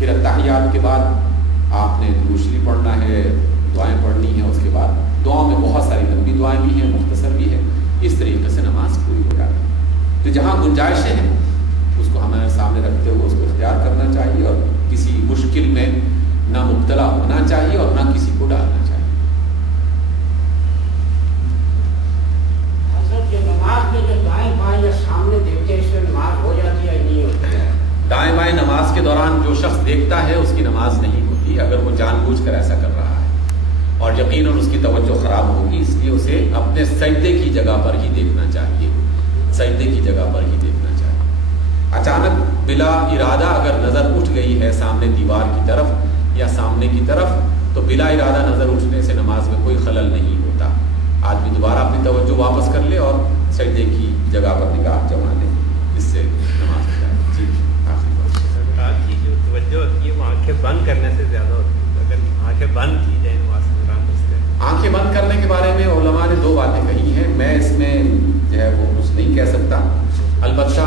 پھر اتحیات کے بعد آپ نے درود شریف پڑھنا ہے، دعائیں پڑھنی ہیں، اس کے بعد دعاؤں میں بہت ساری لمبی دعائیں بھی ہیں، مختصر بھی ہیں، اس طریقے سے نماز پوری ہو جاتی ہے۔ تو جہاں گنجائشیں ہیں اس کو ہمارے سامنے رکھتے ہوئے اس کو اختیار کرنا چاہیے، اور کسی مشکل میں نہ مبتلا ہونا چاہیے اور نہ کسی کو ڈالنا چاہیے۔ حضرت یہ نماز میں جو دائیں بائیں یا سامنے دیکھتے ہیں اس میں نماز ہو جاتی ہے نہیں ہوتی ہے؟ دائیں بائیں نماز کے دوران جو شخص دیکھتا ہے اس کی نماز نہیں ہوتی اگر وہ جان بوجھ کر ایسا کر رہا ہے، اور یقیناً اس کی توجہ خراب ہوگی، اس لیے اسے اپنے سجدے کی جگہ پر ہی دیکھنا چاہیے، سجدے کی جگہ پر ہی دیکھنا چاہیے۔ اچانک بلا ارادہ اگر نظر اٹھ گئی ہے سامنے دیوار کی طرف یا سامنے کی طرف تو بلا ارادہ نظر اٹھنے سے نماز میں کوئی خلل نہیں ہوتا، آدمی دوبارہ اپنی توجہ واپس کر لے اور سجدے کی جگہ پر نگاہ جما لے، اس سے نماز ہو جائے۔ جی آنکھ کی جو توجہ ہوتی ہے وہ آنکھیں بند کرنے سے زیادہ ہوتی ہے، اگر آنکھیں بند کی جائیں نماز کے دوران تو آنکھیں بند کرنے کے بارے میں علماء نے دو باتیں کہی ہیں، میں اس میں جو ہے وہ کچھ نہیں کہہ سکتا، البتہ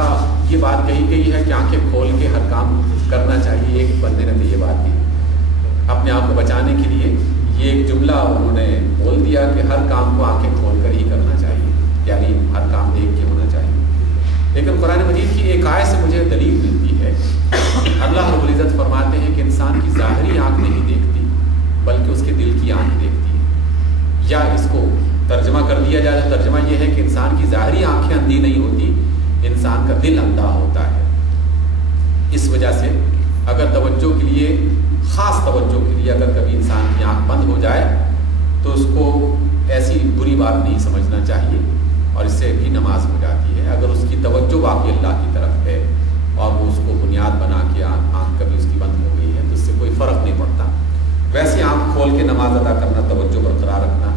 یہ بات کہی گئی ہے کہ آنکھیں کھول کے ہر کام کرنا چاہیے۔ ایک بندے نے تو یہ بات کی اپنے آپ کو بچانے کے لیے، یہ ایک جملہ انہوں نے بول دیا کہ ہر کام کو آنکھیں کھول کر ہی کرنا چاہیے، یعنی ہر کام دیکھ کے ہونا چاہیے۔ لیکن قرآن مجید کی ایک آیت سے مجھے دلیل ملتی ہے، اللہ رب العزت فرماتے ہیں کہ انسان کی ظاہری آنکھ نہیں دیکھتی بلکہ اس کے دل کی آنکھ دیکھتی ہے، یا اس کو ترجمہ کر دیا جائے تو ترجمہ یہ ہے کہ انسان کی ظاہری آنکھیں اندھی نہیں ہوتی، انسان کا دل اندھا ہوتا ہے۔ اس وجہ سے اگر توجہ کے لیے، خاص توجہ کے لیے اگر کبھی انسان کی آنکھ بند ہو جائے تو اس کو ایسی بری بات نہیں سمجھنا چاہیے، اور اس سے بھی نماز ہو جاتی ہے۔ اگر اس کی توجہ واقعی اللہ کی طرف ہے اور وہ اس کو بنیاد بنا کے آنکھ کبھی اس کی بند ہو گئی ہے تو اس سے کوئی فرق نہیں پڑتا۔ ویسے آنکھ کھول کے نماز ادا کرنا، توجہ برقرار رکھنا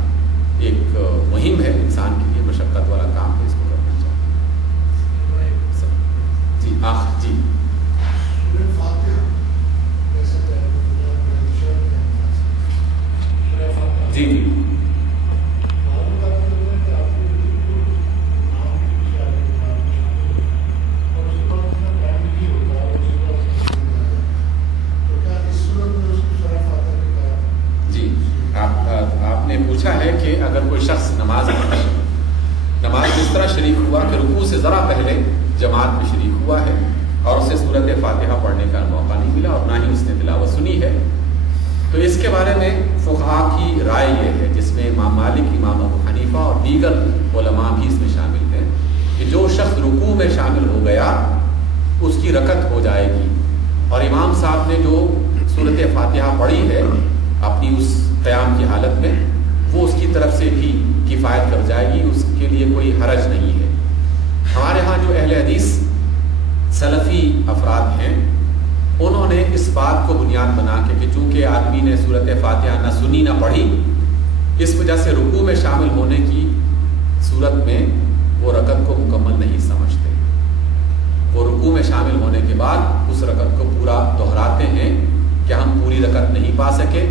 ایک مہم ہے، انسان کے لیے مشقت والا کام ہے، اس کو کرنا چاہیے۔ جی جی جی جی جی آپ نے پوچھا ہے کہ اگر کوئی شخص نماز جس طرح شریک ہوا کہ رکوع سے ذرا پہلے جماعت میں شریک ہوا ہے اور اسے سورۃ فاتحہ پڑھنے کا موقع نہیں ملا اور نہ ہی اس نے تلاوت سنی ہے، تو اس کے بارے میں فقہاء کی رائے یہ ہے، جس میں امام مالک، امام ابو حنیفہ اور دیگر علماء بھی اس میں شامل ہیں، کہ جو شخص رکوع میں شامل ہو گیا اس کی رکعت ہو جائے گی، اور امام صاحب نے جو سورۃ فاتحہ پڑھی ہے اپنی اس قیام کی حالت میں، وہ اس کی طرف سے بھی کفایت کر جائے گی، اس کے لیے کوئی حرج نہیں ہے۔ ہمارے ہاں جو اہل حدیث سلفی افراد ہیں انہوں نے اس بات کو بنیاد بنا کے کہ چونکہ آدمی نے سورۃ فاتحہ نہ سنی نہ پڑھی، اس وجہ سے رکوع میں شامل ہونے کی صورت میں وہ رکعت کو مکمل نہیں سمجھتے، وہ رکوع میں شامل ہونے کے بعد اس رکعت کو پورا دہراتے ہیں کہ ہم پوری رکعت نہیں پا سکے۔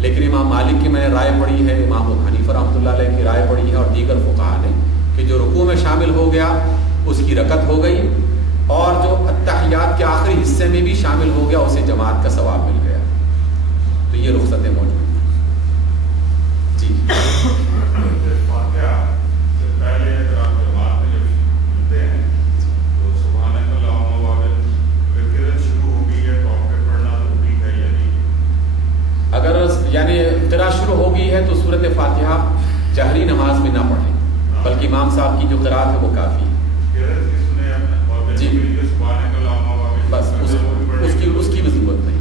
لیکن امام مالک کی میں نے رائے پڑھی ہے، امام ابو حنیفہ رحمۃ اللہ علیہ کی رائے پڑھی ہے اور دیگر فقہاء نے کہ جو رکوع میں شامل ہو گیا اس کی رکعت ہو گئی، اور جو اتحیات کے آخری حصے میں بھی شامل ہو گیا اسے جماعت کا ثواب مل گیا۔ تو یہ رخصتیں موجود ہیں۔ جی اگر یعنی قراءت شروع ہو گئی ہے تو سورۃ فاتحہ جہری نماز میں نہ پڑھیں، بلکہ امام صاحب کی جو قراءت ہے وہ کافی ہے۔ جی بس اس کی بھی ضرورت نہیں،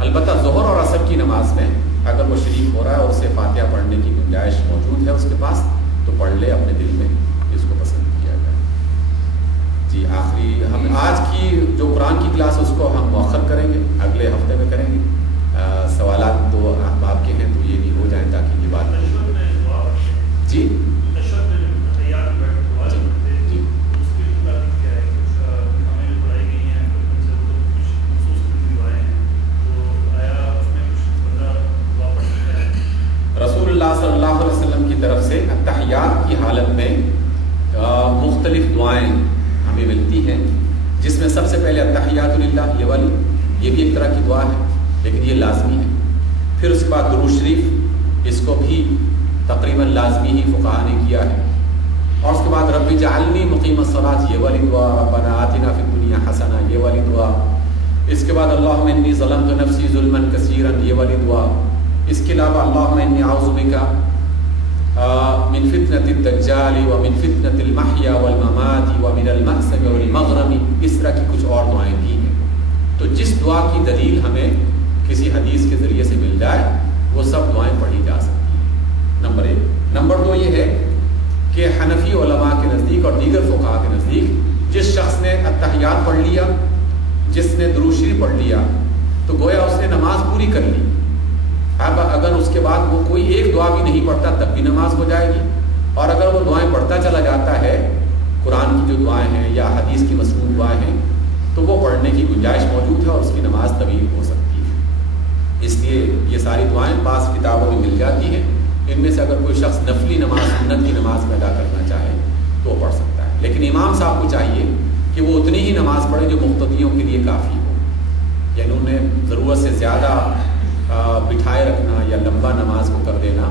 البتہ ظہر اور عصر کی نماز میں اگر وہ شریک ہو رہا ہے اور اسے فاتحہ پڑھنے کی گنجائش موجود ہے اس کے پاس تو پڑھ لے اپنے دل میں، اس کو پسند کیا جائے۔ جی آخری ہم آج کی جو قرآن کی کلاس اس کو ہم مؤخر کریں گے، اگلے ہفتے میں کریں گے۔ سوالات دو احباب کے ہیں تو یہ بھی ہو جائیں تاکہ یہ بات جی رسول اللہ صلی اللہ علیہ وسلم کی طرف سے اتحیات کی حالت میں مختلف دعائیں ہمیں ملتی ہیں، جس میں سب سے پہلے اتحیات للہ یہ والی بھی ایک طرح کی دعا ہے لیکن یہ لازمی ہے. پھر اس کے بعد درود شریف، اس کو بھی تقریباً لازمی ہی فقہاء نے کیا ہے. اور اس کے بعد رب اجعلنی مقیم الصلاۃ، یہ والی دعا، ربنا آتنا فی الدنیا حسنہ، یہ والی دعا. اس کے بعد اللہم انی ظلمت نفسی ظلما کثیرا، یہ والی دعا. اس کے علاوہ اللہم انی اعوذ بک من فتنة الدجال ومن فتنة المحیا والممات ومن المأثم والمغرم، اس طرح کی کچھ اور دعائیں بھی ہیں. تو جس دعا کی دلیل ہمیں کسی حدیث کے ذریعے سے مل جائے وہ سب دعائیں پڑھی جا سکتی ہیں. نمبر 1. نمبر 2 یہ ہے کہ حنفی علماء کے نزدیک اور دیگر فقہاء کے نزدیک جس شخص نے التحیات پڑھ لیا، جس نے درود شریف پڑھ لیا، تو گویا اس نے نماز پوری کر لی. اب اگر اس کے بعد وہ کوئی ایک دعا بھی نہیں پڑھتا تب بھی نماز ہو جائے گی. اور اگر وہ دعائیں پڑھتا چلا جاتا ہے، قرآن کی جو دعائیں ہیں یا حدیث کی مصنون دعائیں ہیں، تو وہ پڑھنے کی گنجائش موجود ہے اور اس کی نماز طویل ہو سکتی ہے. اس لیے یہ ساری دعائیں بعض کتابوں میں مل جاتی ہیں. ان میں سے اگر کوئی شخص نفلی نماز، سنت کی نماز میں ادا کرنا چاہے تو وہ پڑھ سکتا ہے. لیکن امام صاحب کو چاہیے کہ وہ اتنی ہی نماز پڑھے جو مقتدیوں کے لیے کافی ہو. یعنی انہیں ضرورت سے زیادہ بٹھائے رکھنا یا لمبا نماز کو کر دینا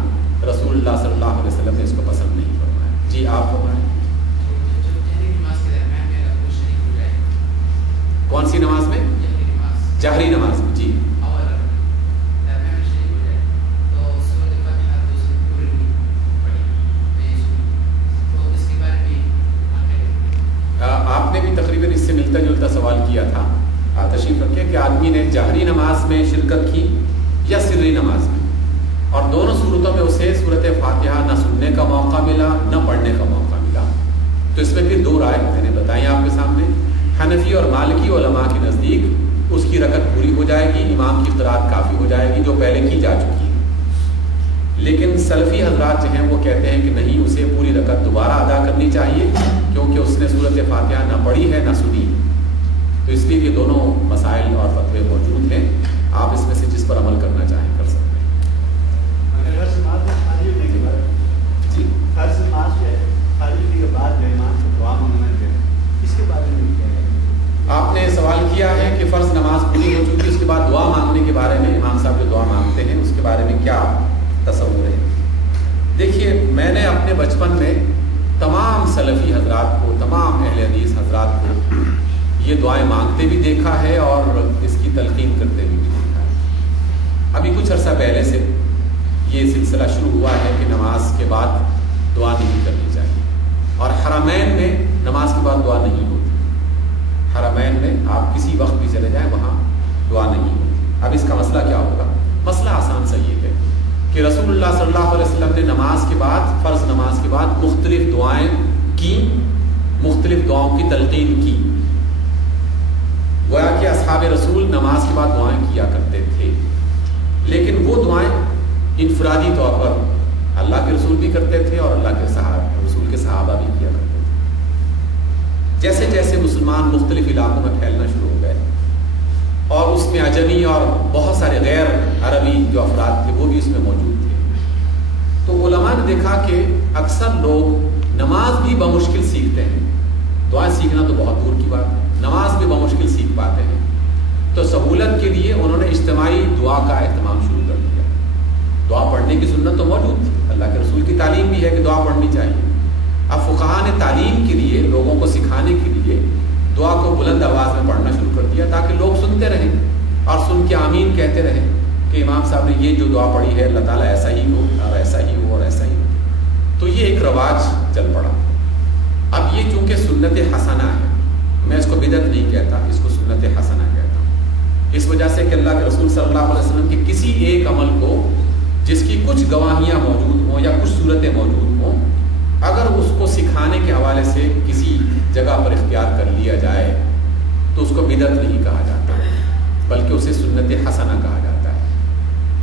رسول اللہ صلی اللہ علیہ وسلم نے اس کو پسند نہیں فرمایا. جی آپ فرمائیں. کون سی نماز میں؟ جہری نماز میں. جی آپ نے بھی تقریباً اس سے ملتا جلتا سوال کیا تھا. تشریف رکھیں کہ آدمی نے جہری نماز میں شرکت کی یا سری نماز میں، اور دونوں صورتوں میں اسے سورۃ فاتحہ نہ سننے کا موقع ملا نہ پڑھنے کا موقع ملا، تو اس میں پھر 2 رائے میں نے بتائی آپ کے سامنے. حنفی اور مالکی علماء کے نزدیک اس کی رکعت پوری ہو جائے گی، امام کی قرات کافی ہو جائے گی جو پہلے کی جا چکی ہے. لیکن سلفی حضرات جو ہیں وہ کہتے ہیں کہ نہیں، اسے پوری رکعت دوبارہ ادا کرنی چاہیے کیونکہ اس نے سورۃ فاتحہ نہ پڑھی ہے نہ سنی. تو اس لیے یہ دونوں مسائل اور فتوے موجود ہیں. آپ اس میں سے جس پر عمل کرنا چاہیں کر سکتے ہیں. جی آپ نے سوال کیا ہے کہ فرض نماز پوری ہو چکی اس کے بعد دعا مانگنے کے بارے میں، امام صاحب جو دعا مانگتے ہیں اس کے بارے میں کیا تصور ہے. دیکھیے، میں نے اپنے بچپن میں تمام سلفی حضرات کو، تمام اہل حدیث حضرات کو یہ دعائیں مانگتے بھی دیکھا ہے اور اس کی تلقین کرتے بھی دیکھا ہے. ابھی کچھ عرصہ پہلے سے یہ سلسلہ شروع ہوا ہے کہ نماز کے بعد دعا نہیں کرنی چاہیے، اور حرمین میں نماز کے بعد دعا نہیں ہوتی. حرمین میں آپ کسی وقت بھی چلے جائیں وہاں دعا نہیں ہوتی. اب اس کا مسئلہ کیا ہوگا؟ مسئلہ آسان سا یہ ہے کہ رسول اللہ صلی اللہ علیہ وسلم نے نماز کے بعد، فرض نماز کے بعد مختلف دعائیں کی، مختلف دعاؤں کی تلقین کی. گویا کہ اصحاب رسول نماز کے بعد دعائیں کیا کرتے تھے، لیکن وہ دعائیں انفرادی طور پر اللہ کے رسول بھی کرتے تھے اور اللہ کے رسول کے صحابہ بھی کیا کرتے تھے. جیسے جیسے مسلمان مختلف علاقوں میں پھیلنا شروع ہو گئے اور اس میں عجمی اور بہت سارے غیر عربی جو افراد تھے وہ بھی اس میں موجود تھے، تو علماء نے دیکھا کہ اکثر لوگ نماز بھی بمشکل سیکھتے ہیں. دعائیں سیکھنا تو بہت دور کی بات ہے، نماز بھی بمشکل سیکھ پاتے ہیں. تو سہولت کے لیے انہوں نے اجتماعی دعا کا اہتمام شروع کر دیا. دعا پڑھنے کی سنت تو موجود تھی، اللہ کے رسول کی تعلیم بھی ہے کہ دعا پڑھنی چاہیے. اب فقہاء نے تعلیم کے لیے، لوگوں کو سکھانے کے لیے دعا کو بلند آواز میں پڑھنا شروع کر دیا تاکہ لوگ سنتے رہیں اور سن کے آمین کہتے رہیں کہ امام صاحب نے یہ جو دعا پڑھی ہے اللہ تعالیٰ ایسا ہی ہو اور ایسا ہی ہو اور ایسا ہی ہو. تو یہ ایک رواج چل پڑا. اب یہ چونکہ سنت حسنہ ہے، میں اس کو بدعت نہیں کہتا، اس کو سنت حسنہ کہتا ہوں، اس وجہ سے کہ اللہ کے رسول صلی اللہ علیہ وسلم کے کسی ایک عمل کو جس کی کچھ گواہیاں موجود ہوں یا کچھ صورتیں موجود ہوں، اگر اس کو سکھانے کے حوالے سے کسی جگہ پر اختیار کر لیا جائے تو اس کو بدعت نہیں کہا جاتا، بلکہ اسے سنت حسنہ کہا جاتا ہے.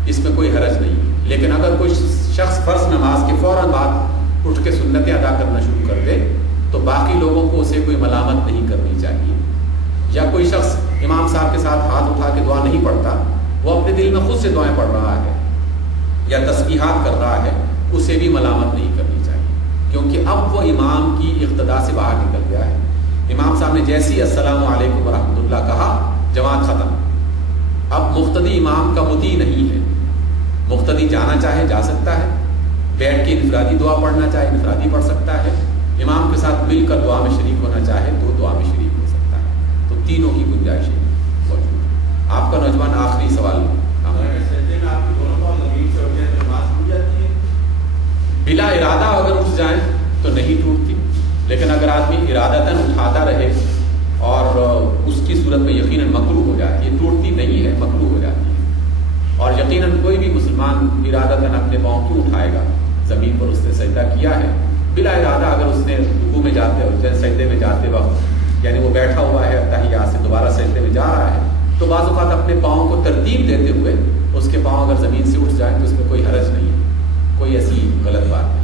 اس میں کوئی حرج نہیں. لیکن اگر کوئی شخص فرض نماز کے فوراً بعد اٹھ کے سنتیں ادا کرنا شروع کر دے تو باقی لوگوں کو اسے کوئی ملامت نہیں کرنی چاہیے. یا کوئی شخص امام صاحب کے ساتھ ہاتھ اٹھا کے دعا نہیں پڑھتا، وہ اپنے دل میں خود سے دعائیں پڑھ رہا ہے یا تسبیحات کر رہا ہے، اسے بھی ملامت نہیں کرنی چاہیے، کیونکہ اب وہ امام کی اقتدا سے باہر نکل گیا ہے. امام صاحب نے جیسی السلام علیکم ورحمۃ اللہ کہا، جماعت ختم. مقتدی امام کا مطیع نہیں ہے. مقتدی جانا چاہے جا سکتا ہے, بیٹھ کے انفرادی دعا پڑھنا چاہے انفرادی پڑھ سکتا ہے, امام کے ساتھ مل کر دعا میں شریک ہونا چاہے تو دعا میں شریک ہو سکتا ہے. تو تینوں کی گنجائش موجود ہے. آپ کا نوجوان آخری سوال بلا ارادہ اگر اٹھ جائیں تو نہیں ٹوٹتی, لیکن اگر آدمی ارادتاً اٹھاتا رہے اور اس کی صورت میں یقیناً مکروہ ہو جاتی ہے, ٹوٹتی نہیں ہے, مکروہ ہو جاتی ہے. اور یقیناً کوئی بھی مسلمان ارادتاً اپنے پاؤں کیوں اٹھائے گا؟ زمین پر اس نے سجدہ کیا ہے, بلا ارادہ اگر اس نے رکوع میں جاتے سجدے میں جاتے وقت یعنی وہ بیٹھا ہوا ہے تحیات سے دوبارہ سجدے میں جا رہا ہے تو بعض اوقات اپنے پاؤں کو ترتیب دیتے ہوئے اس کے پاؤں اگر زمین سے اٹھ جائیں تو اس میں کوئی حرج نہیں ہے, کوئی ایسی غلط بات نہیں.